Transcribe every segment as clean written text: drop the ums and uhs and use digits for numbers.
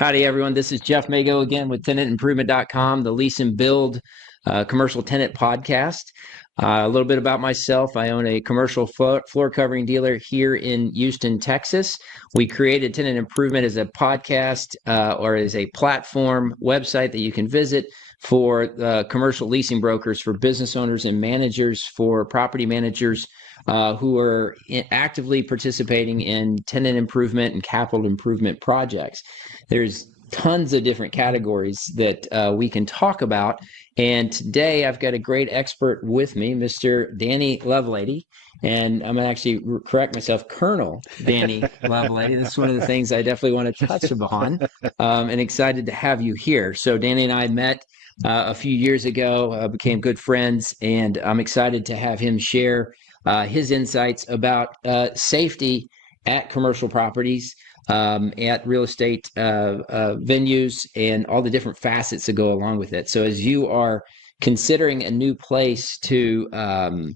Howdy, everyone. This is Jeff Megow again with tenantimprovement.com, the lease and build commercial tenant podcast. A little bit about myself. I own a commercial floor covering dealer here in Houston, Texas. We created Tenant Improvement as a podcast or as a platform website that you can visit for commercial leasing brokers, for business owners and managers, for property managers who are actively participating in tenant improvement and capital improvement projects. There's tons of different categories that we can talk about. And today I've got a great expert with me, Mr. Danny Lovelady. And I'm going to actually correct myself, Colonel Danny Lovelady. This is one of the things I definitely want to touch upon, and excited to have you here. So Danny and I met a few years ago, became good friends, and I'm excited to have him share his insights about safety at commercial properties, at real estate venues, and all the different facets that go along with it. So as you are considering a new place to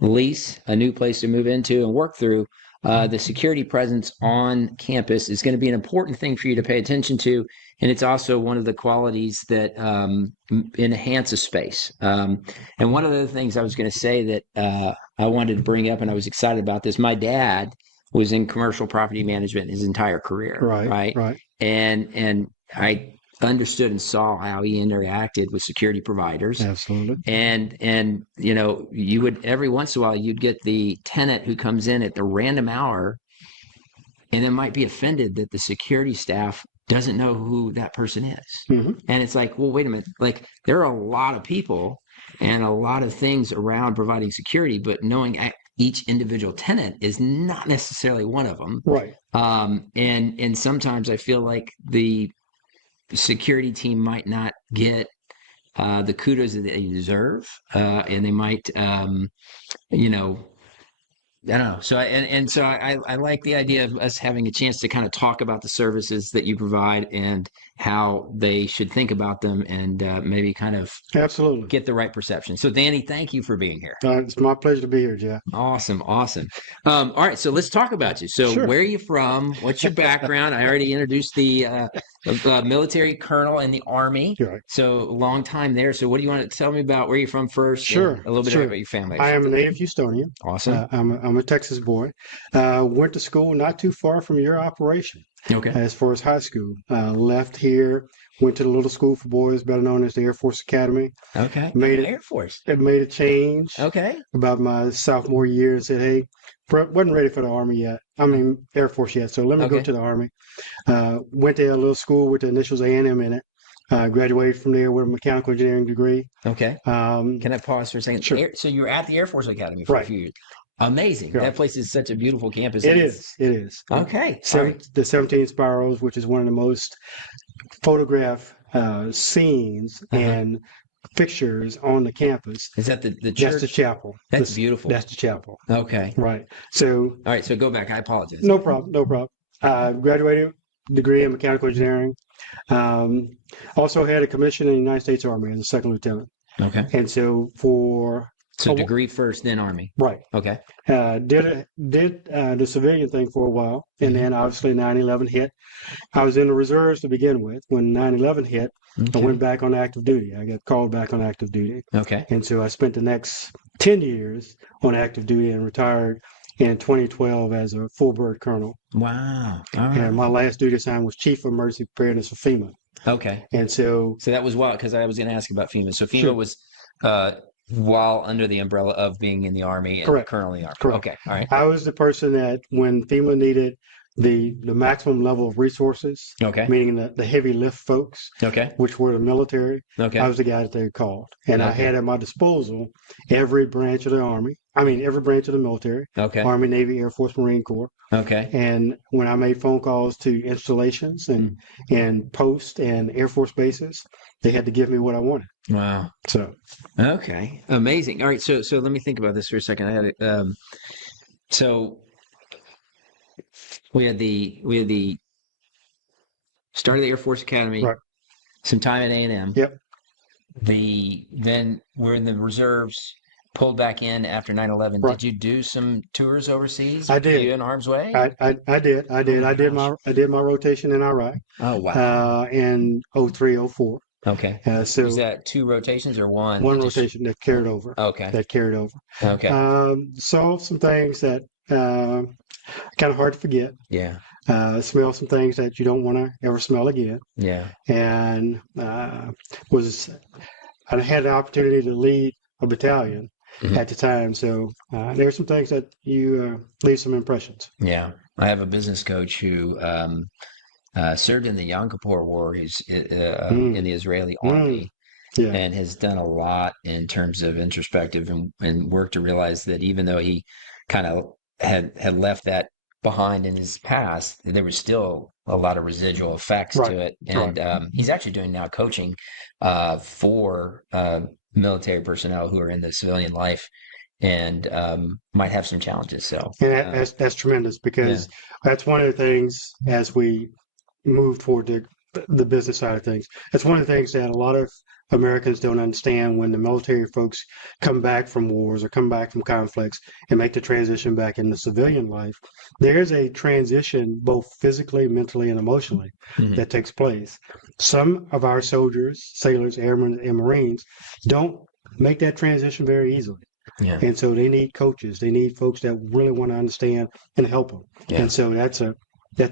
lease, a new place to move into and work through, the security presence on campus is going to be an important thing for you to pay attention to. And it's also one of the qualities that enhance a space. And one of the things I was going to say that I wanted to bring up, and I was excited about this, my dad was in commercial property management his entire career. Right. And I understood and saw how he interacted with security providers. Absolutely. And you know, you would every once in a while you'd get the tenant who comes in at the random hour and then might be offended that the security staff doesn't know who that person is. Mm-hmm. And it's like, well, wait a minute, like there are a lot of people and a lot of things around providing security, but knowing each individual tenant is not necessarily one of them. Right. And sometimes I feel like the security team might not get the kudos that they deserve, and they might, I don't know. So I like the idea of us having a chance to kind of talk about the services that you provide and how they should think about them, and maybe kind of absolutely get the right perception. So Danny, thank you for being here. It's my pleasure to be here, Jeff. Awesome. All right, so let's talk about you. So Sure. Where are you from? What's your background? I already introduced the military colonel in the Army. Right. So a long time there. So what do you want to tell me about where you're from first? Sure. A little bit about your family. I am a native Houstonian. Awesome. I'm a Texas boy. Went to school not too far from your operation. Okay. As far as high school, left here, went to the little school for boys, better known as the Air Force Academy. Okay. Air Force. It made a change. Okay. About my sophomore year, and said, "Hey, wasn't ready for the Army yet. Air Force yet. So let me go to the Army." Went to a little school with the initials A&M in it. Graduated from there with a mechanical engineering degree. Okay. Can I pause for a second? Sure. So you were at the Air Force Academy for a few years. Amazing. Right. That place is such a beautiful campus. It is. Okay. The 17 Spirals, which is one of the most photographed scenes and fixtures on the campus. Is that the church? That's the chapel. That's beautiful. That's the chapel. Okay. Right. So. All right. So go back. I apologize. No problem. Graduated degree in mechanical engineering. Also had a commission in the United States Army as a second lieutenant. Okay. And so degree first, then Army. Right. Okay. Did the civilian thing for a while, and then obviously 9/11 hit. I was in the reserves to begin with. When 9/11 hit, I went back on active duty. I got called back on active duty. Okay. And so I spent the next 10 years on active duty and retired in 2012 as a full-bird colonel. Wow. All right. And my last duty assignment was Chief of Emergency Preparedness for FEMA. Okay. And so that was wild, because I was going to ask about FEMA. So FEMA was while under the umbrella of being in the Army and colonel in the Army. Correct. Okay. All right. I was the person that when FEMA needed the maximum level of resources, meaning the heavy lift folks, which were the military, I was the guy that they called. And I had at my disposal every branch of the Army, every branch of the military, Army, Navy, Air Force, Marine Corps. Okay. And when I made phone calls to installations and posts and Air Force bases, they had to give me what I wanted. Wow. So. Okay. Amazing. All right. So let me think about this for a second. I had so we had the start of the Air Force Academy, some time at A&M. Yep. Then we're in the reserves, pulled back in after 9/11. Right. Did you do some tours overseas? I did. Were you in harm's way? I did. I did. I did my rotation in Iraq. Oh, wow. In 03, 04. Okay. So was that 2 rotations or one? One rotation that carried over. Okay. That carried over. Okay. Saw some things that kind of hard to forget. Yeah. Smell some things that you don't want to ever smell again. Yeah. And I had the opportunity to lead a battalion at the time. So there are some things that you leave some impressions. Yeah. I have a business coach who served in the Yom Kippur War. He's in the Israeli army. Yeah. And has done a lot in terms of introspective and work to realize that even though he kind of had left that behind in his past, there was still a lot of residual effects to it. And he's actually doing now coaching for military personnel who are in the civilian life and might have some challenges. So and that's tremendous, because that's one of the things as we move toward the business side of things. That's one of the things that a lot of Americans don't understand when the military folks come back from wars or come back from conflicts and make the transition back into civilian life. There's a transition both physically, mentally, and emotionally that takes place. Some of our soldiers, sailors, airmen, and Marines don't make that transition very easily. Yeah. And so they need coaches. They need folks that really want to understand and help them. Yeah. And so that's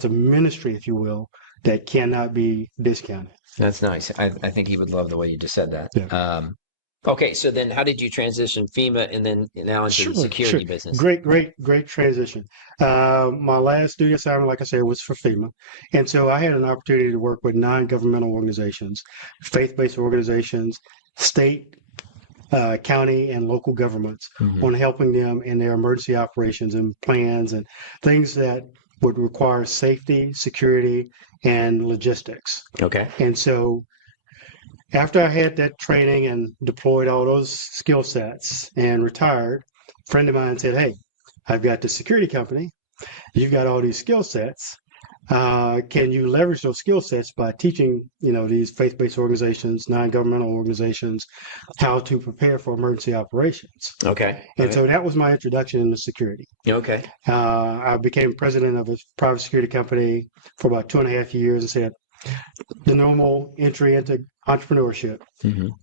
a ministry, if you will, that cannot be discounted. That's nice. I think he would love the way you just said that. Yeah. Okay, so then how did you transition FEMA and then now into the security business? Great transition. My last duty assignment, like I said, was for FEMA. And so I had an opportunity to work with non-governmental organizations, faith-based organizations, state, county, and local governments on helping them in their emergency operations and plans and things that would require safety, security, and logistics. Okay. And so after I had that training and deployed all those skill sets and retired, a friend of mine said, "Hey, I've got the security company. You've got all these skill sets. Can you leverage those skill sets by teaching, these faith-based organizations, non-governmental organizations, how to prepare for emergency operations?" Okay. And so that was my introduction into security. Okay. I became president of a private security company for about 2.5 years and said, the normal entry into entrepreneurship,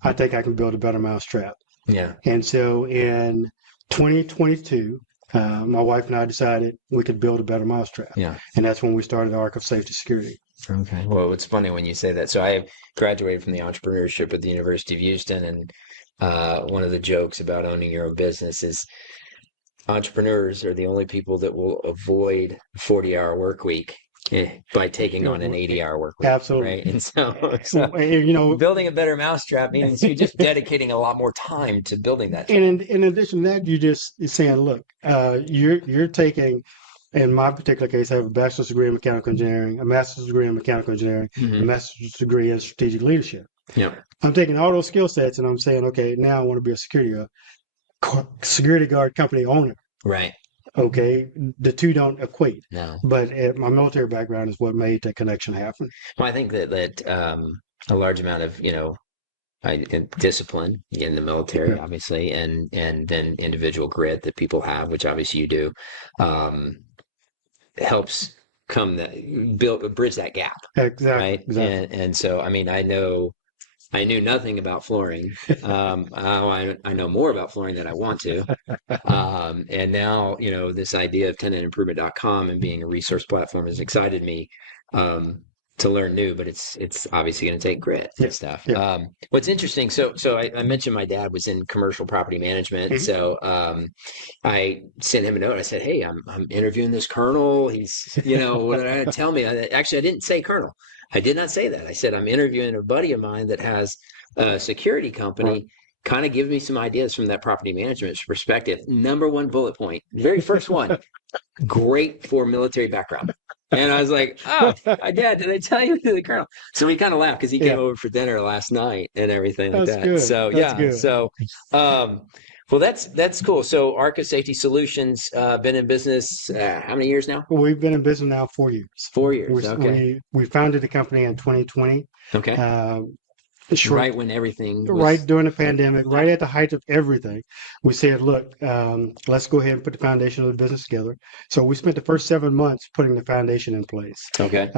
I think I can build a better mousetrap. Yeah. And so in 2022, my wife and I decided we could build a better mousetrap. Yeah. And that's when we started Ark of Safety Security. Okay. Well, it's funny when you say that. So I graduated from the entrepreneurship at the University of Houston, and one of the jokes about owning your own business is entrepreneurs are the only people that will avoid 40-hour work week by taking on an 80-hour work week. Absolutely. Right? And so building a better mousetrap means you're just dedicating a lot more time to building that. And in addition to that, you're saying, look, you're taking, in my particular case, I have a bachelor's degree in mechanical engineering, a master's degree in mechanical engineering, a master's degree in strategic leadership. Yeah. I'm taking all those skill sets and I'm saying, okay, now I want to be a security guard company owner. Right. Okay, the two don't equate. No. But my military background is what made that connection happen. Well, I think that a large amount of discipline in the military, obviously, and then individual grit that people have, which obviously you do, helps bridge that gap. Exactly. Right. Exactly. And so, I mean, I knew nothing about flooring. I know more about flooring than I want to. And now, this idea of tenantimprovement.com and being a resource platform has excited me to learn new, but it's obviously going to take grit and stuff. Yeah. What's interesting, so I mentioned my dad was in commercial property management. So I sent him a note. I said, "Hey, I'm interviewing this colonel. He's, what did I tell me?" Actually, I didn't say colonel. I did not say that. I said, I'm interviewing a buddy of mine that has a security company. Kind of give me some ideas from that property management perspective. Number one bullet point, very first one, great for military background. And I was like, "Oh, Dad, did I tell you the colonel?" So we kind of laughed because he came over for dinner last night and everything like that. Good. So that's good. So well, that's cool. So Ark of Safety Solutions, been in business how many years now? We've been in business now 4 years. 4 years. Okay. We founded the company in 2020. Okay. right when everything was... Right during the pandemic, right at the height of everything, we said, look, let's go ahead and put the foundation of the business together. So we spent the first 7 months putting the foundation in place. Okay.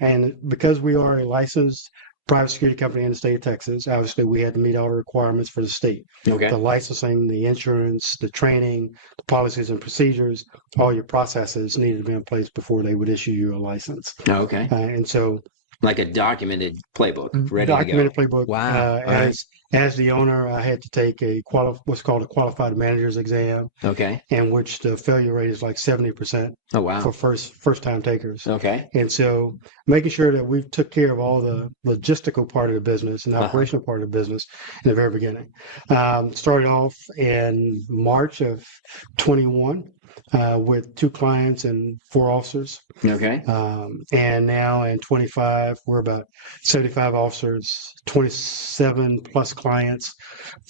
And because we are a licensed private security company in the state of Texas, obviously we had to meet all the requirements for the state. Okay. The licensing, the insurance, the training, the policies and procedures, all your processes needed to be in place before they would issue you a license. Okay. And so... Like a documented playbook, ready documented to go. Playbook. Wow. As the owner, I had to take what's called a qualified manager's exam. Okay. In which the failure rate is like 70%. Oh, wow. For first time takers. Okay. And so making sure that we took care of all the logistical part of the business and operational part of the business in the very beginning. Started off in March of 21. With 2 clients and 4 officers. Okay. And now in 25, we're about 75 officers, 27 plus clients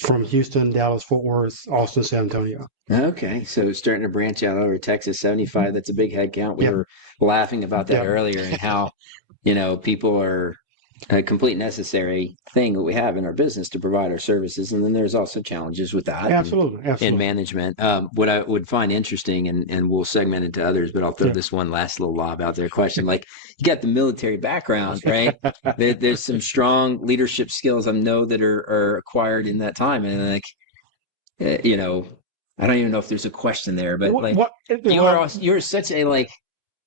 from Houston, Dallas, Fort Worth, Austin, San Antonio. Okay. So starting to branch out over Texas, 75, that's a big head count. We were laughing about that earlier, and how, people are a complete necessary thing that we have in our business to provide our services. And then there's also challenges with that. Absolutely. In management. What I would find interesting, and we'll segment it to others, but I'll throw this one last little lob out there question. Like, you got the military background, right? There's some strong leadership skills I know that are acquired in that time. And I don't even know if there's a question there, but you're such a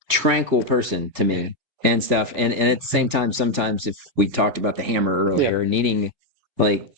tranquil person to me. And stuff, and at the same time, sometimes if we talked about the hammer earlier, needing one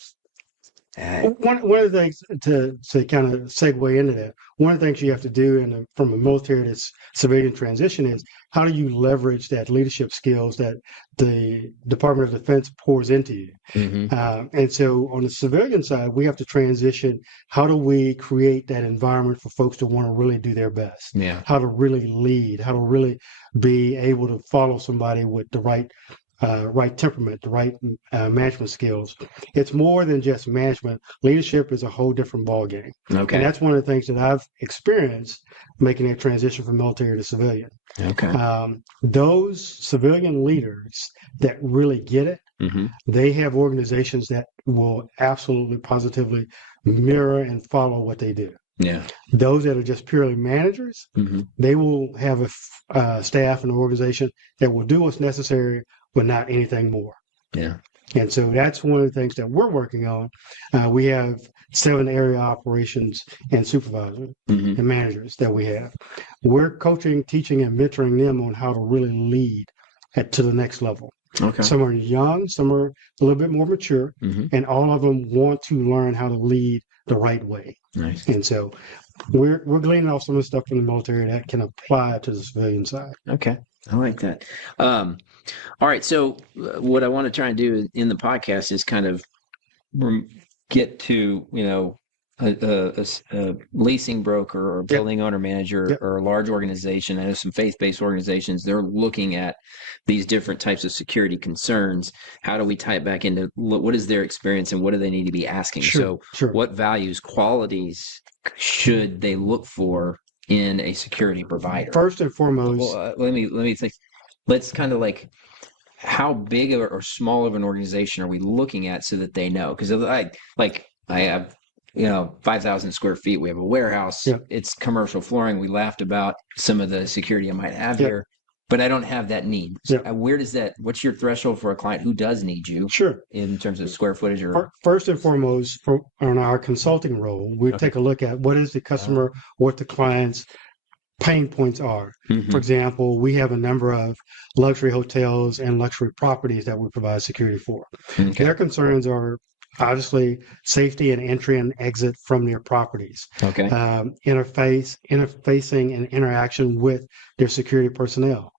of the things to kind of segue into that, one of the things you have to do from a military to civilian transition is, how do you leverage that leadership skills that the Department of Defense pours into you? Mm-hmm. And so on the civilian side, we have to transition. How do we create that environment for folks to want to really do their best? Yeah. How to really lead, how to really be able to follow somebody with the right temperament, the right management skills. It's more than just management. Leadership is a whole different ballgame. Okay. And that's one of the things that I've experienced making that transition from military to civilian. Okay. Those civilian leaders that really get it, they have organizations that will absolutely positively mirror and follow what they do. Yeah. Those that are just purely managers, they will have a staff and an organization that will do what's necessary, but not anything more. Yeah. And so that's one of the things that we're working on. We have 7 area operations and supervisors and managers that we have. We're coaching, teaching, and mentoring them on how to really lead to the next level. Okay. Some are young, some are a little bit more mature, and all of them want to learn how to lead the right way. Nice. And so we're gleaning off some of the stuff from the military that can apply to the civilian side. Okay. I like that. All right. So what I want to try and do in the podcast is kind of get to, a leasing broker or building owner manager or a large organization. I know some faith-based organizations, they're looking at these different types of security concerns. How do we tie it back into what is their experience and what do they need to be asking? Sure. What values, qualities should they look for in a security provider? First and foremost, let me think. Let's kind of how big or small of an organization are we looking at so that they know? Because I have 5,000 square feet. We have a warehouse. It's commercial flooring. We laughed about some of the security I might have here, but I don't have that need. So where does what's your threshold for a client who does need you? Sure. In terms of square footage or? First and foremost, on our consulting role, we take a look at what is the customer, what the client's pain points are. For example, we have a number of luxury hotels and luxury properties that we provide security for. Their concerns are obviously safety and entry and exit from their properties. Interfacing and interaction with their security personnel.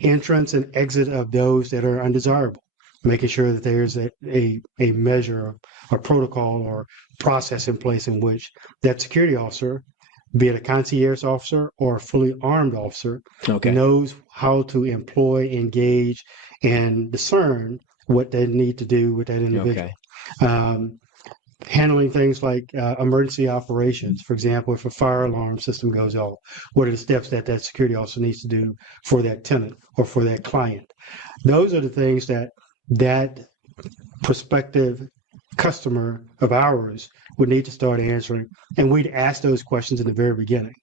Entrance and exit of those that are undesirable. Making sure that there's a measure, a protocol or process in place in which that security officer, be it a concierge officer or a fully armed officer, knows how to employ, engage, and discern what they need to do with that individual. Handling things like emergency operations. For example, if a fire alarm system goes off, what are the steps that security officer needs to do for that tenant or for that client? Those are the things that that prospective customer of ours would need to start answering. And we'd ask those questions in the very beginning.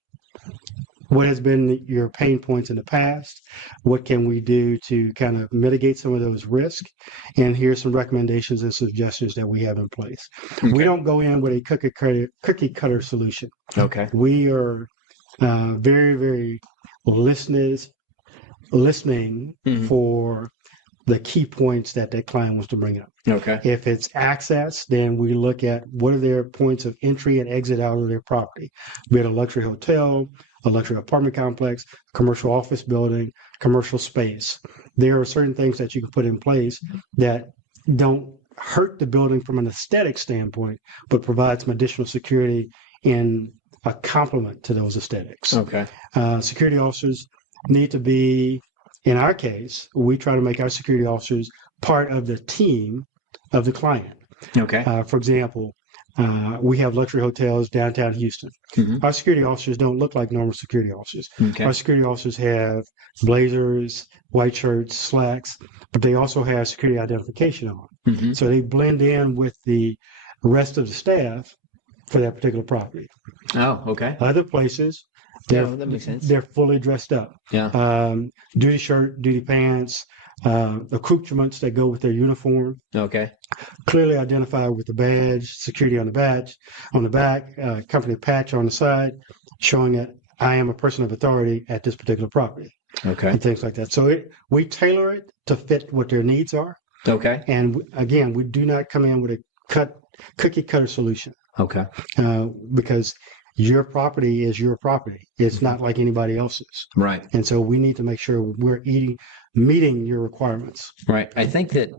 What has been your pain points in the past? What can we do to kind of mitigate some of those risks? And here's some recommendations and suggestions that we have in place. Okay. We don't go in with a cookie cutter solution. Okay. We are very, very listening for the key points that client wants to bring up. Okay. If it's access, then we look at what are their points of entry and exit out of their property, be it a luxury hotel, a luxury apartment complex, commercial office building, commercial space. There are certain things that you can put in place that don't hurt the building from an aesthetic standpoint, but provide some additional security in a complement to those aesthetics. Okay. Security officers need to be, in our case, we try to make our security officers part of the team of the client. Okay. For example, we have luxury hotels downtown Houston. Mm-hmm. Our security officers don't look like normal security officers. Okay. Our security officers have blazers, white shirts, slacks, but they also have security identification on. Mm-hmm. So they blend in with the rest of the staff for that particular property. Oh, okay. Other places, that makes sense. They're fully dressed up. Yeah. Duty shirt, duty pants, accoutrements that go with their uniform. Okay. Clearly identified with the badge, security on the badge, on the back, company patch on the side, showing that I am a person of authority at this particular property. Okay. And things like that. So we tailor it to fit what their needs are. Okay. And again, we do not come in with a cookie cutter solution. Okay. Because your property is your property. It's not like anybody else's. Right. And so we need to make sure we're meeting your requirements. Right. I think that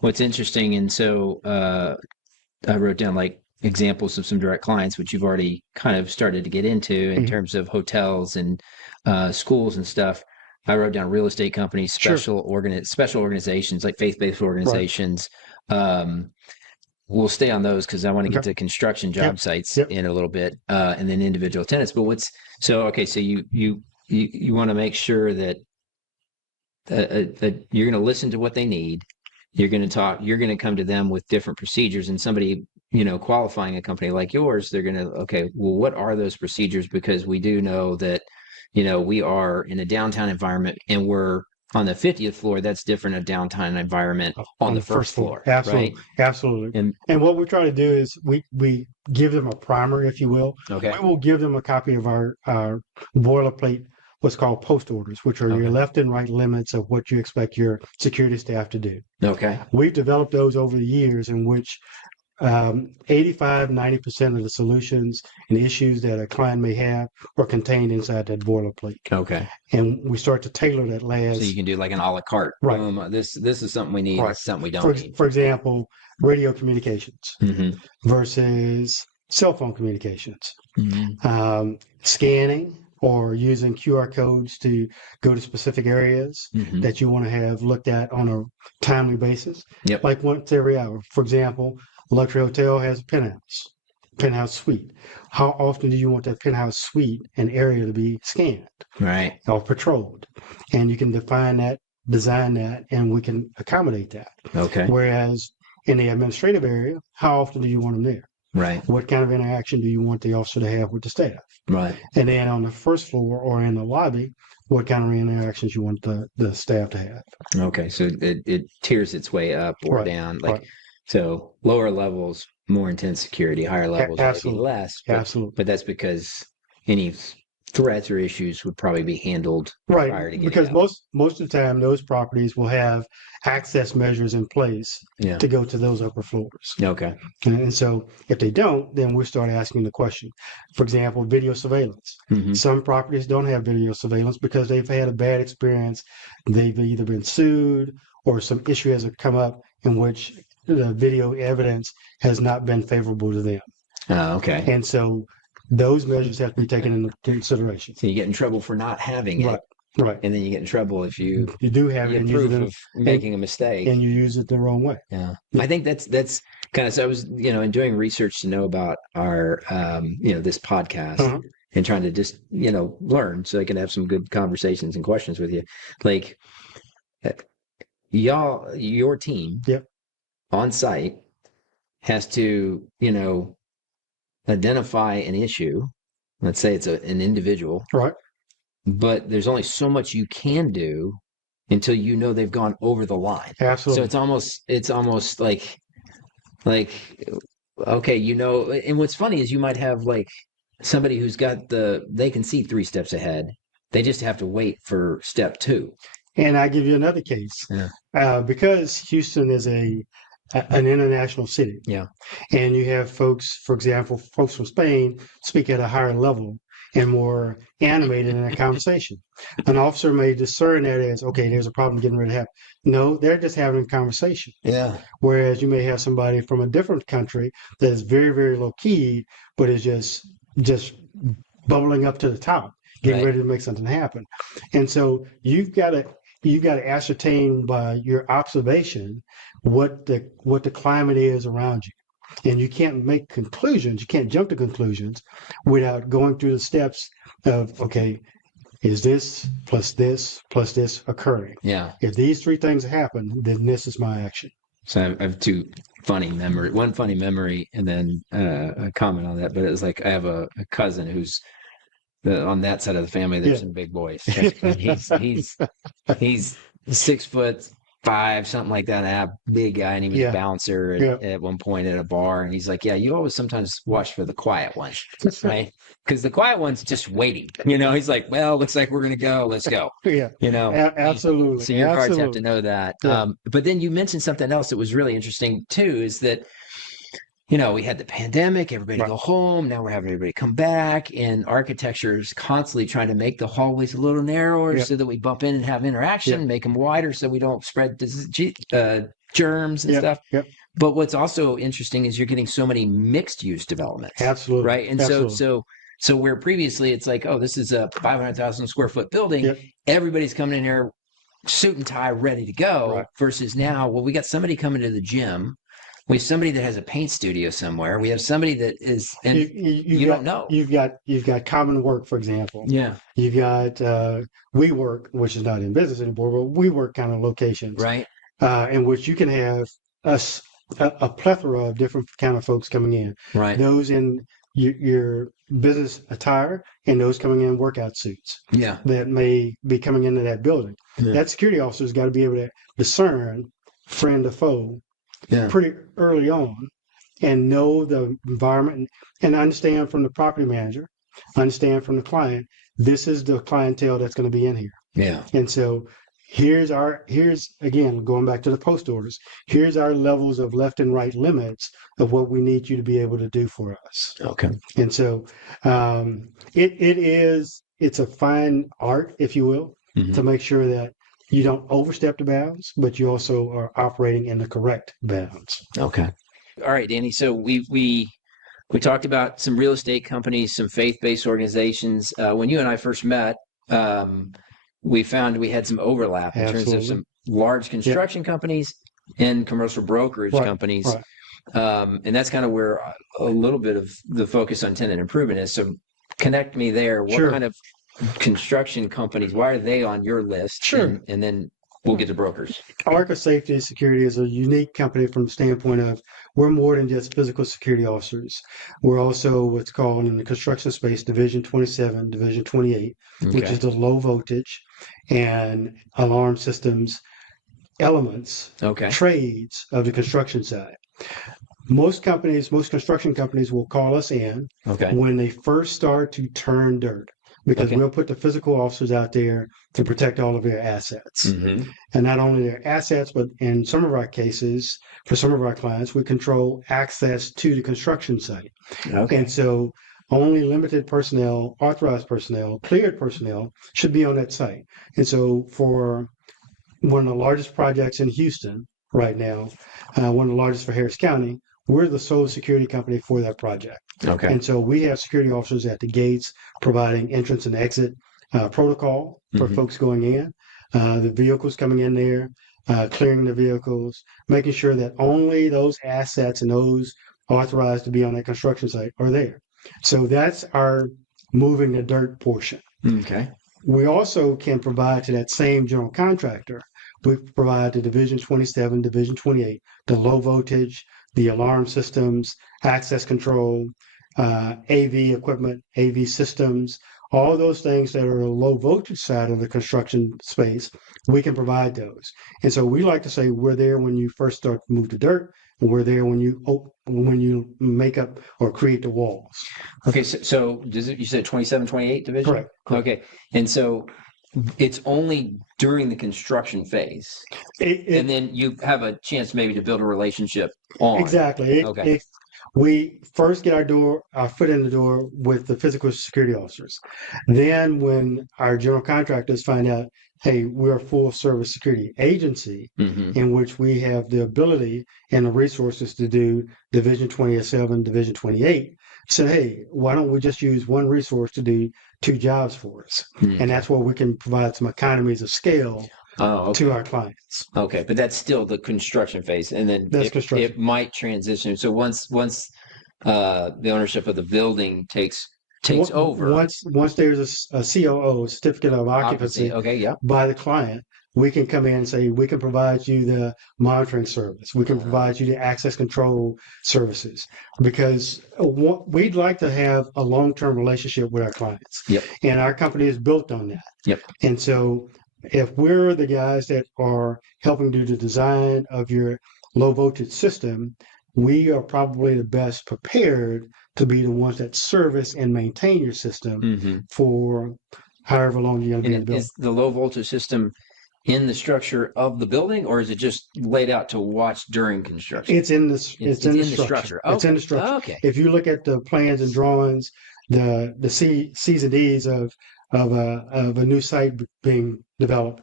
what's interesting, and so I wrote down examples of some direct clients, which you've already kind of started to get into in terms of hotels and schools and stuff. I wrote down real estate companies, special organizations like faith-based organizations. Right. We'll stay on those because I want to get to construction job sites in a little bit, and then individual tenants. But so you want to make sure that you're going to listen to what they need. You're going to come to them with different procedures, and somebody, qualifying a company like yours, they're going to, okay, well, what are those procedures? Because we do know that, we are in a downtown environment and we're on the 50th floor. That's different, a downtown environment on the first floor. Absolutely. Right? Absolutely. And what we try to do is we give them a primer, if you will. Okay. We will give them a copy of our boilerplate, what's called post orders, which are your left and right limits of what you expect your security staff to do. Okay. We've developed those over the years in which 85-90% of the solutions and issues that a client may have are contained inside that boilerplate. Okay. And we start to tailor that last. So you can do like an a la carte. Right. This is something we need. Right. This is something we don't need. For example, radio communications versus cell phone communications. Scanning or using QR codes to go to specific areas that you want to have looked at on a timely basis. Yep. Like once every hour. For example, a luxury hotel has a penthouse suite. How often do you want that penthouse suite and area to be scanned? Right. Or patrolled? And you can define that, design that, and we can accommodate that. Okay. Whereas in the administrative area, how often do you want them there? Right. What kind of interaction do you want the officer to have with the staff? Right. And then on the first floor or in the lobby, what kind of interactions you want the staff to have? Okay. So it tiers its way up or down. So lower levels, more intense security, higher levels, maybe less. Absolutely. But that's because any threats or issues would probably be handled prior to getting out. Because most of the time, those properties will have access measures in place to go to those upper floors. Okay. And so if they don't, then we start asking the question. For example, video surveillance. Some properties don't have video surveillance because they've had a bad experience. They've either been sued or some issue has come up in which the video evidence has not been favorable to them. Okay. And so those measures have to be taken into consideration. So you get in trouble for not having it. Right. And then you get in trouble if you do have it and proof of making a mistake. And you use it the wrong way. Yeah. I think that's kind of, so I was, in doing research to know about our, this podcast and trying to just, learn so I can have some good conversations and questions with you. your team on site has to, identify an issue. Let's say it's an individual. Right. But there's only so much you can do until they've gone over the line. Absolutely. So it's almost like, okay, and what's funny is you might have like somebody who's got they can see 3 steps ahead. They just have to wait for step 2. And I give you another case. Yeah. Because Houston is an international city. Yeah. And you have folks, for example, folks from Spain speak at a higher level and more animated in a conversation. An officer may discern that as, okay, there's a problem getting ready to happen. No, they're just having a conversation. Yeah. Whereas you may have somebody from a different country that is very, very low key, but is just bubbling up to the top, getting ready to make something happen. And so you've got to ascertain by your observation what the climate is around you. And you can't make conclusions. You can't jump to conclusions without going through the steps of, okay, is this plus this occurring? Yeah. If these 3 things happen, then this is my action. So I have 2 funny memory, one funny memory, and then a comment on that. But it was like I have a cousin who's on that side of the family. There's some big boys. He's 6'5", something like that. And a big guy, and he was a bouncer at one point at a bar. And he's like, "Yeah, you always sometimes watch for the quiet ones, right? Because the quiet one's just waiting. He's like, well, looks like we're gonna go. Let's go. Yeah, absolutely. So your cards have to know that. Yeah. But then you mentioned something else that was really interesting too. Is that we had the pandemic, everybody go home. Now we're having everybody come back, and architecture is constantly trying to make the hallways a little narrower so that we bump in and have interaction, make them wider so we don't spread germs and stuff. Yep. But what's also interesting is you're getting so many mixed use developments. Absolutely. Right. And so where previously it's like, oh, this is a 500,000 square foot building. Yep. Everybody's coming in here suit and tie, ready to go, versus now, well, we got somebody coming to the gym. We have somebody that has a paint studio somewhere. We have somebody that is, and you don't know. You've got common work, for example. Yeah. You've got WeWork, which is not in business anymore, but WeWork kind of locations, right? In which you can have a plethora of different kind of folks coming in. Right. Those in your business attire and those coming in workout suits. Yeah. That may be coming into that building. Yeah. That security officer's got to be able to discern friend or foe. Yeah. Pretty early on, and know the environment and understand from the property manager, understand from the client, this is the clientele that's going to be in here. Yeah. And so here's again, going back to the post orders, here's our levels of left and right limits of what we need you to be able to do for us. Okay. And so it's a fine art, if you will, to make sure that you don't overstep the bounds, but you also are operating in the correct bounds. Okay. All right, Danny. So we talked about some real estate companies, some faith-based organizations. When you and I first met, we found we had some overlap in terms of some large construction companies and commercial brokerage companies. Right. And that's kind of where a little bit of the focus on tenant improvement is. So connect me there. What kind of construction companies, why are they on your list? Sure. And then we'll get to brokers. Ark of Safety Security is a unique company from the standpoint of we're more than just physical security officers. We're also what's called in the construction space Division 27, Division 28, which is the low voltage and alarm systems elements, trades of the construction side. Most construction companies will call us in when they first start to turn dirt. Because we'll put the physical officers out there to protect all of their assets. Mm-hmm. And not only their assets, but in some of our cases, for some of our clients, we control access to the construction site. Okay. And so only limited personnel, authorized personnel, cleared personnel should be on that site. And so for one of the largest projects in Houston right now, one of the largest for Harris County, we're the sole security company for that project. Okay. And so we have security officers at the gates providing entrance and exit protocol for folks going in, the vehicles coming in there, clearing the vehicles, making sure that only those assets and those authorized to be on that construction site are there. So that's our moving the dirt portion. Okay. We also can provide to that same general contractor we provide the Division 27, Division 28, the low voltage, the alarm systems, access control, AV equipment, AV systems, all those things that are the low voltage side of the construction space, we can provide those. And so we like to say we're there when you first start to move the dirt, and we're there when you make up or create the walls. Okay, so you said 27, 28 division? Correct. Okay, and so it's only during the construction phase, and then you have a chance maybe to build a relationship on. Exactly. Okay. We first get our foot in the door with the physical security officers. Then when our general contractors find out, hey, we're a full service security agency in which we have the ability and the resources to do Division 27, Division 28, said, hey, why don't we just use one resource to do two jobs for us? And that's where we can provide some economies of scale to our clients. Okay, but that's still the construction phase, and then it might transition. So once the ownership of the building takes over. Once there's a COO, certificate of occupancy, by the client, we can come in and say, we can provide you the monitoring service. We can provide you the access control services, because we'd like to have a long-term relationship with our clients. Yep. And our company is built on that. Yep. And so if we're the guys that are helping do the design of your low voltage system, we are probably the best prepared to be the ones that service and maintain your system for however long you're going to be in the building. Is the low voltage system in the structure of the building, or is it just laid out to watch during construction? It's in the structure. It's in the structure. Okay. If you look at the plans and drawings, the C's and D's of a new site being developed,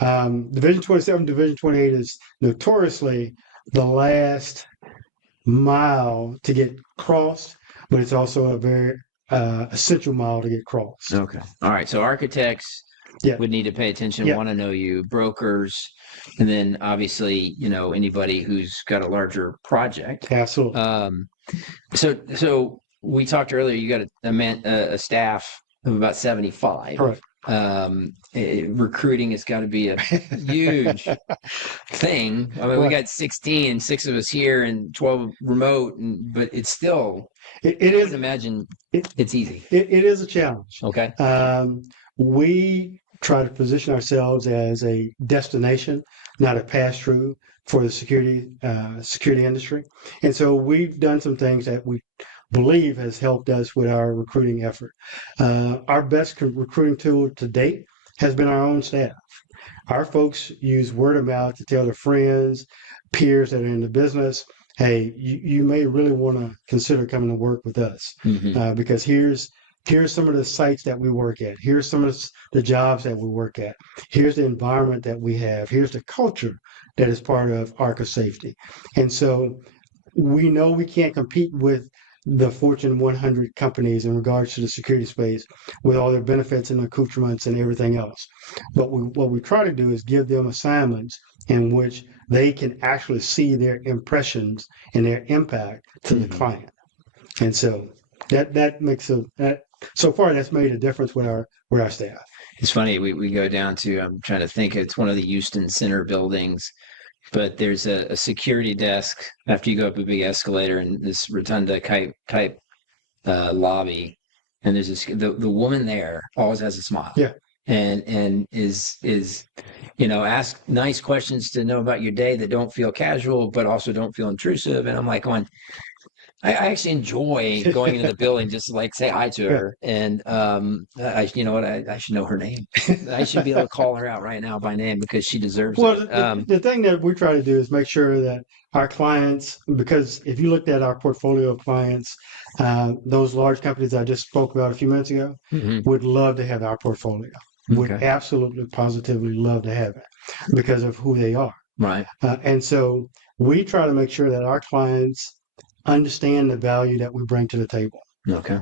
Division 27, Division 28 is notoriously the last mile to get crossed, but it's also a very essential mile to get crossed. Okay. All right. So architects would need to pay attention, want to know you, brokers, and then obviously, anybody who's got a larger project. Absolutely. So we talked earlier, you got a staff of about 75. Correct. Recruiting has got to be a huge thing. I mean, we got 16, 6 of us here and 12 remote, but it's still, I would imagine it's easy. It is a challenge. Okay. We try to position ourselves as a destination, not a pass-through for the security industry. And so we've done some things that we believe has helped us with our recruiting effort. Our best recruiting tool to date has been our own staff. Our folks use word of mouth to tell their friends, peers that are in the business, hey, you may really want to consider coming to work with us because here's some of the sites that we work at. Here's some of the jobs that we work at. Here's the environment that we have. Here's the culture that is part of Ark of Safety. And so we know we can't compete with the Fortune 100 companies in regards to the security space with all their benefits and accoutrements and everything else. But what we try to do is give them assignments in which they can actually see their impressions and their impact to the client. And so that makes so far that's made a difference with our staff. It's funny, we go down to, I'm trying to think, it's one of the Houston Center buildings, but there's a security desk after you go up a big escalator in this rotunda type lobby, and there's the woman there always has a smile. Yeah. And is ask nice questions to know about your day that don't feel casual but also don't feel intrusive. And I'm like I actually enjoy going into the building just to say hi to her. And I should know her name. I should be able to call her out right now by name because she deserves it. Well, the thing that we try to do is make sure that our clients, because if you looked at our portfolio of clients, those large companies I just spoke about a few minutes ago would love to have our portfolio. Would absolutely positively love to have it because of who they are. Right. And so we try to make sure that our clients understand the value that we bring to the table. Okay.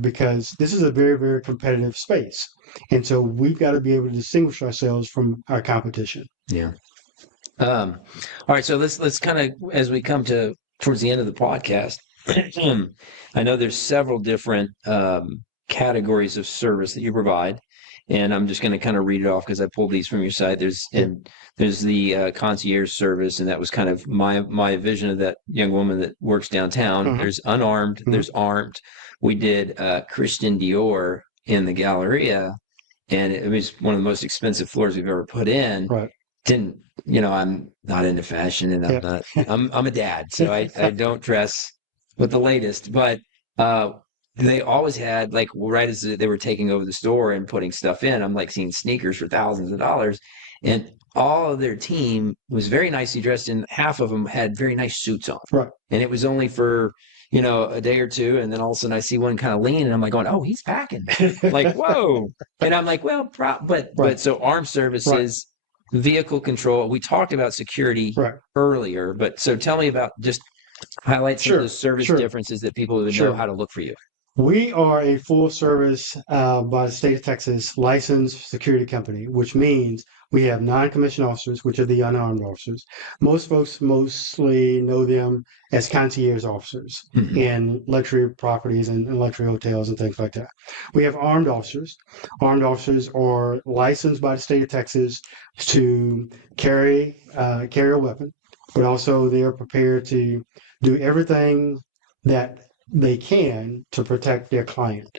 Because this is a very, very competitive space. And so we've got to be able to distinguish ourselves from our competition. Yeah. All right. So let's kind of, as we come towards the end of the podcast, I know there's several different categories of service that you provide. and I'm just going to kind of read it off because I pulled these from your site. There's the concierge service, and that was kind of my vision of that young woman that works downtown. There's unarmed, there's armed. We did Christian Dior in the Galleria, and it was one of the most expensive floors we've ever put in. Right. Didn't, I'm not into fashion, and I'm a dad, so I don't dress with the latest, but they always had, like, right as they were taking over the store and putting stuff in, I'm like seeing sneakers for thousands of dollars, and all of their team was very nicely dressed, and half of them had very nice suits on. Right. And it was only for, a day or two, and then all of a sudden I see one kind of lean, and I'm like going, oh, he's packing. Like, whoa. And I'm like, well, but so armed services, vehicle control. We talked about security earlier, but so tell me about, just highlight some of the service differences that people would know how to look for you. We are a full service by the state of Texas licensed security company, which means we have non-commissioned officers, which are the unarmed officers. Most folks mostly know them as concierge officers in luxury properties and luxury hotels and things like that. We have armed officers. Armed officers are licensed by the state of Texas to carry a weapon, but also they are prepared to do everything that they can to protect their client.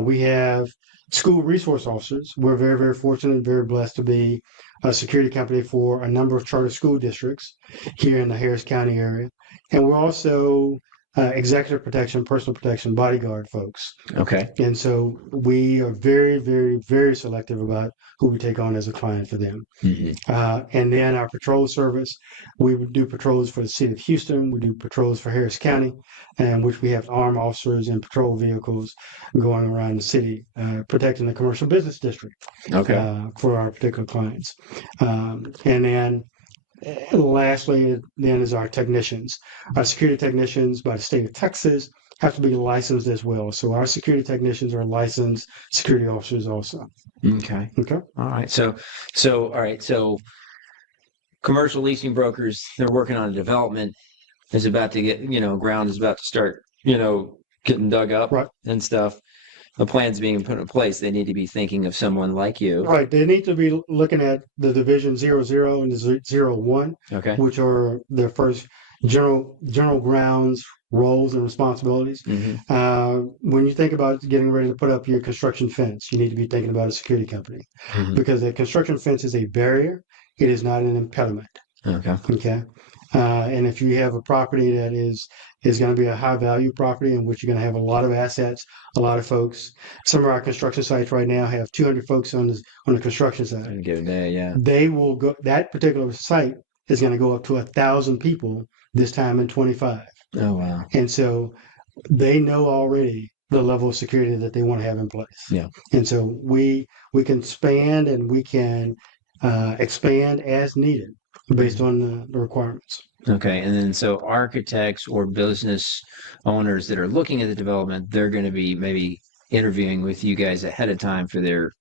We have school resource officers. We're very, very fortunate and very blessed to be a security company for a number of charter school districts here in the Harris County area. And we're also executive protection, personal protection, bodyguard folks. Okay. And so we are very, very, very selective about who we take on as a client for them. And then our patrol service, we do patrols for the city of Houston. We do patrols for Harris County, and which we have armed officers and patrol vehicles going around the city, protecting the commercial business district for our particular clients. And then lastly, then is our technicians. Our security technicians by the state of Texas have to be licensed as well. So our security technicians are licensed security officers also. Okay. All right. So commercial leasing brokers, they're working on a development, is about to get, ground is about to start, getting dug up and stuff. The plan's being put in place. They need to be thinking of someone like you. Right. They need to be looking at the Division 00 and the 01, which are their first general grounds roles and responsibilities. When you think about getting ready to put up your construction fence, you need to be thinking about a security company because a construction fence is a barrier. It is not an impediment. Okay. And if you have a property that is going to be a high value property in which you're going to have a lot of assets, a lot of folks. Some of our construction sites right now have 200 folks on the construction site. Any given day, They will go. That particular site is going to go up to 1,000 people this time in 25. Oh wow! And so they know already the level of security that they want to have in place. Yeah. And so we can span and we can expand as needed based on the requirements. Okay, and then so architects or business owners that are looking at the development, they're going to be maybe interviewing with you guys ahead of time for their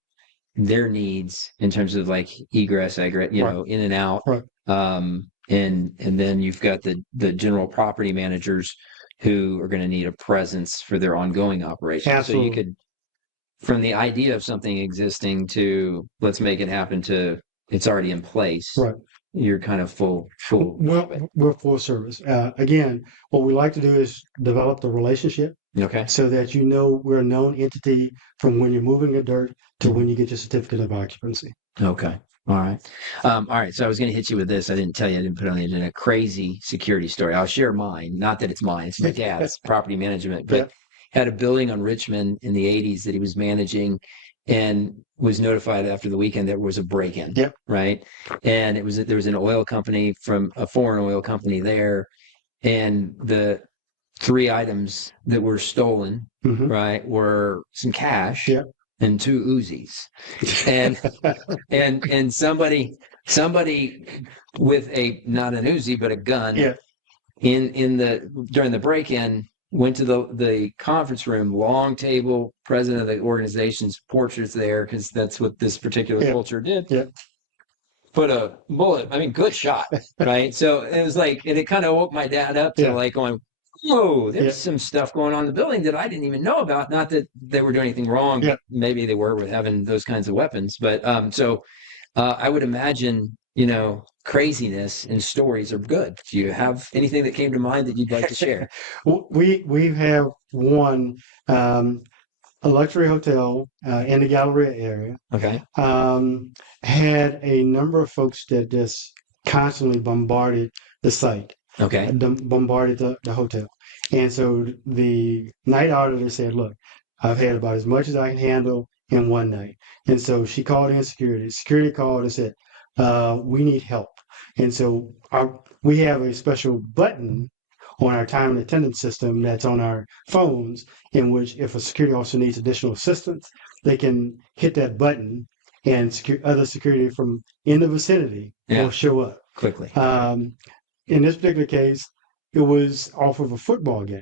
needs in terms of like egress, in and out. Right. And then you've got the general property managers who are going to need a presence for their ongoing operations. Absolutely. So you could, from the idea of something existing to let's make it happen to it's already in place. Right. You're kind of full. Well, we're full service. Again, what we like to do is develop the relationship. Okay. So that we're a known entity from when you're moving the dirt to when you get your certificate of occupancy. Okay. All right. All right. So I was going to hit you with this. I didn't tell you. I didn't put it on the agenda. Crazy security story. I'll share mine. Not that it's mine. It's my dad's property management. But had a building on Richmond in the 80s that he was managing and was notified after the weekend there was a break-in. Yep. Right. And there was an oil company from a foreign oil company there. And the 3 items that were stolen, right, were some cash. Yep. And 2 Uzis, and somebody with not an Uzi but a gun, during the break-in went to the conference room, long table, president of the organization's portraits there because that's what this particular culture did. Yeah. Put a bullet. I mean, good shot, right? So it was like, and it kind of woke my dad up to like going, oh, there's some stuff going on in the building that I didn't even know about. Not that they were doing anything wrong. Yeah. Maybe they were with having those kinds of weapons. But I would imagine, craziness and stories are good. Do you have anything that came to mind that you'd like to share? We have one a luxury hotel in the Galleria area. Okay. Had a number of folks that just constantly bombarded the site. Okay. Bombarded the hotel. And so the night auditor said, look, I've had about as much as I can handle in one night. And so she called in security. Security called and said, we need help. And so we have a special button on our time and attendance system that's on our phones, in which if a security officer needs additional assistance, they can hit that button and other security from in the vicinity will show up quickly. In this particular case, it was off of a football game.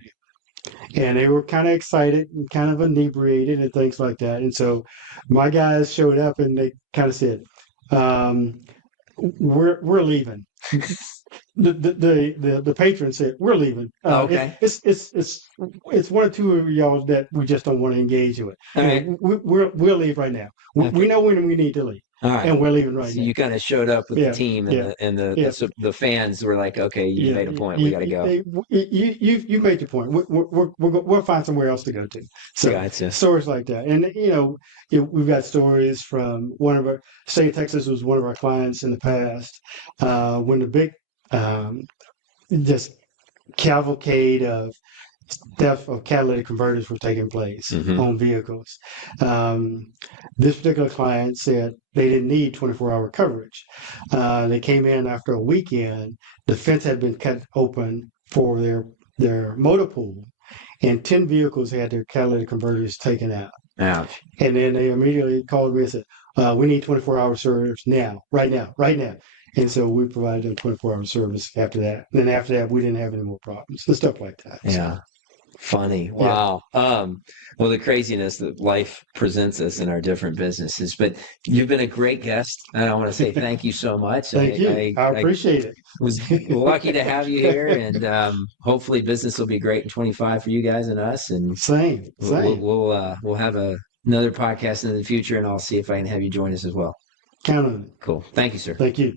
And they were kind of excited and kind of inebriated and things like that. And so my guys showed up and they kind of said, we're leaving. The patron said, we're leaving. Okay. It's one or two of y'all that we just don't want to engage with. All right. We'll leave right now. We know when we need to leave. All right. And we're leaving right now. You kind of showed up with the team and the fans were like, okay, you made a point. We got to go. You made your point. We'll find somewhere else to go to. So gotcha. Stories like that. And, we've got stories from one of our, state of Texas was one of our clients in the past, when the big, just cavalcade of theft of catalytic converters were taking place on vehicles. This particular client said they didn't need 24-hour coverage. They came in after a weekend. The fence had been cut open for their motor pool, and 10 vehicles had their catalytic converters taken out. Ouch. And then they immediately called me and said, we need 24-hour service now, right now. And so we provided them 24-hour service after that. And then after that, we didn't have any more problems and stuff like that. Yeah. So. Funny. Wow. Yeah. Well, the craziness that life presents us in our different businesses. But you've been a great guest, and I want to say thank you so much. Thank you. I appreciate it. Was lucky to have you here, and hopefully business will be great in 25 for you guys and us. And same. We'll have another podcast in the future, and I'll see if I can have you join us as well. Count on it. Cool. Thank you, sir. Thank you.